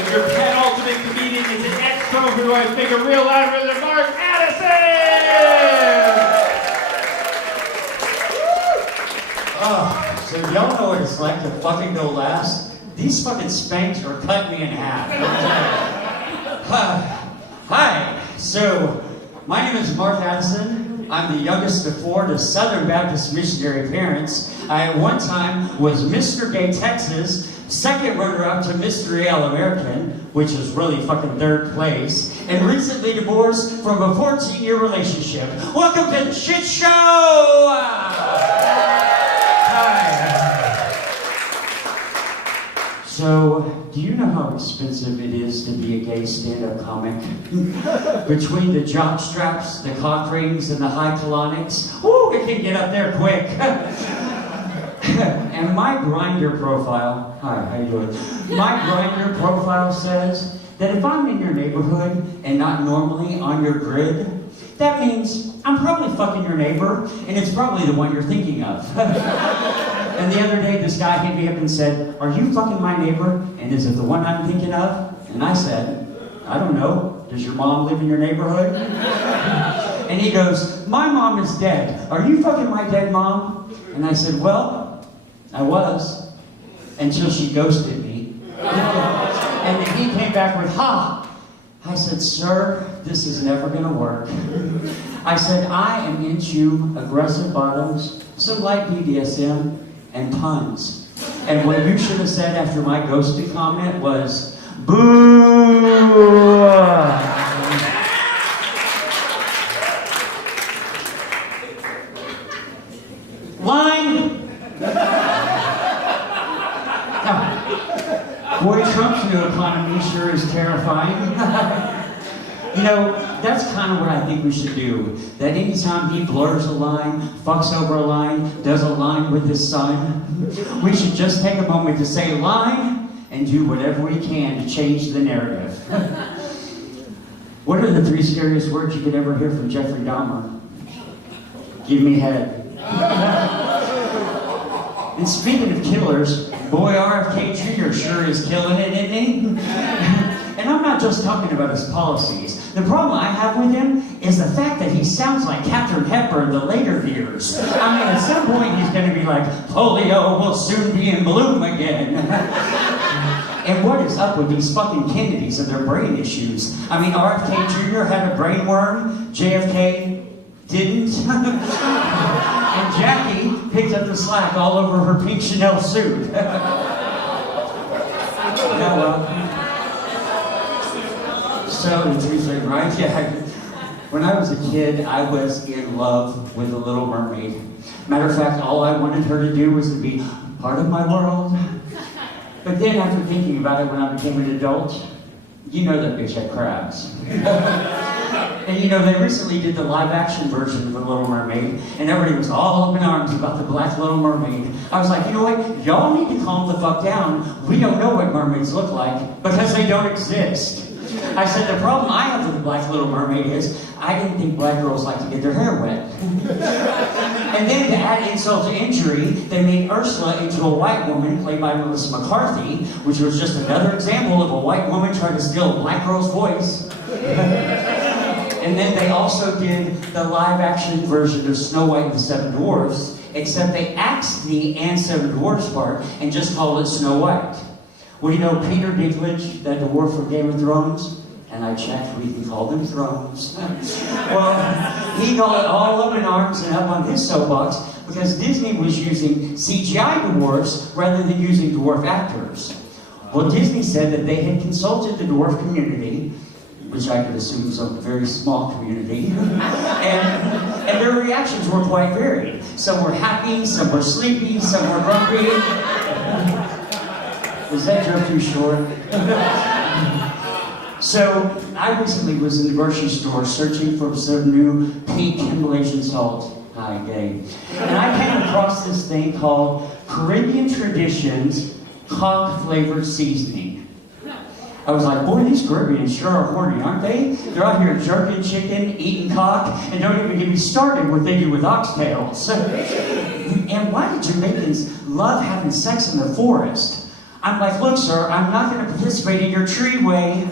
But your pet ultimate comedian is an ex-pro who has make a real loud rhythm, Mark Addison! Oh, so y'all know what it's like to fucking go last? These fucking spanks are cutting me in half. Hi, so my name is Mark Addison. I'm the youngest of 4 to Southern Baptist missionary parents. I at one time was Mr. Gay Texas, second runner-up to Mr. Real American, which was really fucking 3rd place, and recently divorced from a 14-year relationship. Welcome to the shit show! Hi. So, do you know how expensive it is to be a gay stand-up comic? Between the jock straps, the cock rings, and the high colonics, woo, it can get up there quick. And my Grindr profile, hi, how you doing? My Grindr profile says that if I'm in your neighborhood and not normally on your grid, that means I'm probably fucking your neighbor, and it's probably the one you're thinking of. And the other day, this guy hit me up and said, "Are you fucking my neighbor? And is it the one I'm thinking of?" And I said, "I don't know. Does your mom live in your neighborhood?" And he goes, "My mom is dead. Are you fucking my dead mom?" And I said, "Well, I was, until she ghosted me." And then he came back with, "Ha!" I said, "Sir, this is never gonna work." I said, "I am into aggressive bottoms, some light BDSM, and puns." And what you should have said after my ghosted comment was, "Boo!" Line! Boy, Trump's new economy sure is terrifying. You know, that's kind of what I think we should do. That anytime he blurs a line, fucks over a line, does a line with his son, we should just take a moment to say line and do whatever we can to change the narrative. What are the 3 scariest words you could ever hear from Jeffrey Dahmer? Give me head. And speaking of killers, boy, RFK Jr. sure is killing it, isn't he? And I'm not just talking about his policies. The problem I have with him is the fact that he sounds like Katharine Hepburn in the later years. I mean, at some point he's going to be like, "Polio will soon be in bloom again." And what is up with these fucking Kennedys and their brain issues? I mean, RFK Jr. had a brain worm, JFK didn't. And Jackie picked up the slack all over her pink Chanel suit. Yeah, well. So, the 3 things, right? Yeah. When I was a kid, I was in love with The Little Mermaid. Matter of fact, all I wanted her to do was to be part of my world. But then after thinking about it when I became an adult, you know that bitch had crabs. And you know, they recently did the live-action version of The Little Mermaid, and everybody was all up in arms about the Black Little Mermaid. I was like, you know what? Y'all need to calm the fuck down. We don't know what mermaids look like, because they don't exist. I said, the problem I have with the Black Little Mermaid is, I didn't think black girls like to get their hair wet. And then to add insult to injury, they made Ursula into a white woman, played by Melissa McCarthy, which was just another example of a white woman trying to steal a black girl's voice. And then they also did the live-action version of Snow White and the 7 Dwarfs, except they axed the and 7 Dwarfs part and just called it Snow White. Well, you know Peter Dinklage, that dwarf from Game of Thrones? And I checked, we can call them thrones. Well, he got all up in arms and up on his soapbox because Disney was using CGI dwarfs rather than using dwarf actors. Well, Disney said that they had consulted the dwarf community, which I could assume is a very small community, and their reactions were quite varied. Some were happy, some were sleepy, some were grumpy. Was that joke too short? So, I recently was in the grocery store searching for some new pink Himalayan salt. Hi, gay. And I came across this thing called Caribbean Traditions Cock-Flavored Seasoning. I was like, boy, these Caribbeans sure are horny, aren't they? They're out here jerking chicken, eating cock, and don't even get me started what they do with oxtails. And why do Jamaicans love having sex in the forest? I'm like, look, sir, I'm not going to participate in your treeway,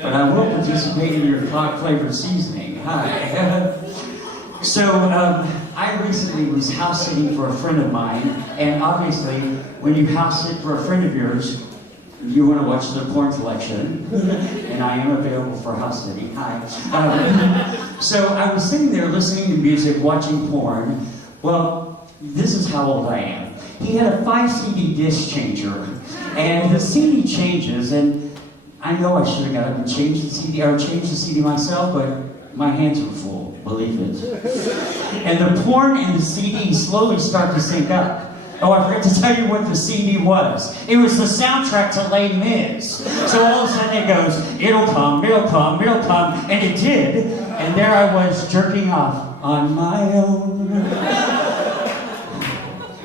but I will participate in your cod-flavored seasoning. Hi. So, I recently was house sitting for a friend of mine, and obviously, when you house sit for a friend of yours, you want to watch the porn collection, and I am available for house sitting. Hi. So I was sitting there listening to music, watching porn. Well, this is how old I am. He had a 5 CD disc changer, and the CD changes, and I know I should have got up and changed the CD myself, but my hands were full, believe it. And the porn and the CD slowly start to sync up. Oh, I forgot to tell you what the CD was. It was the soundtrack to Les Mis. So all of a sudden it goes, it'll come, and it did. And there I was jerking off on my own.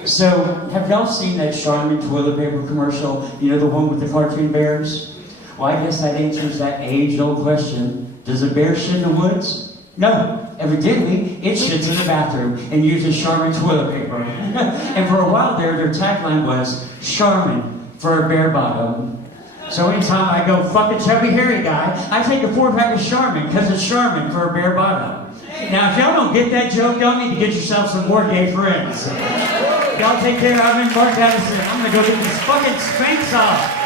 So, have y'all seen that Charmin toilet paper commercial? You know, the one with the cartoon bears? Well, I guess that answers that age-old question. Does a bear shit in the woods? No. Evidently, it shits in the bathroom and uses Charmin toilet paper. And for a while there, their tagline was, Charmin for a bare bottom. So anytime I go, fucking chubby hairy guy, I take a 4-pack of Charmin, because it's Charmin for a bare bottom. Now, if y'all don't get that joke, y'all need to get yourself some more gay friends. Y'all take care. I've been Mark Addison. I'm gonna go get this fucking Spanx off.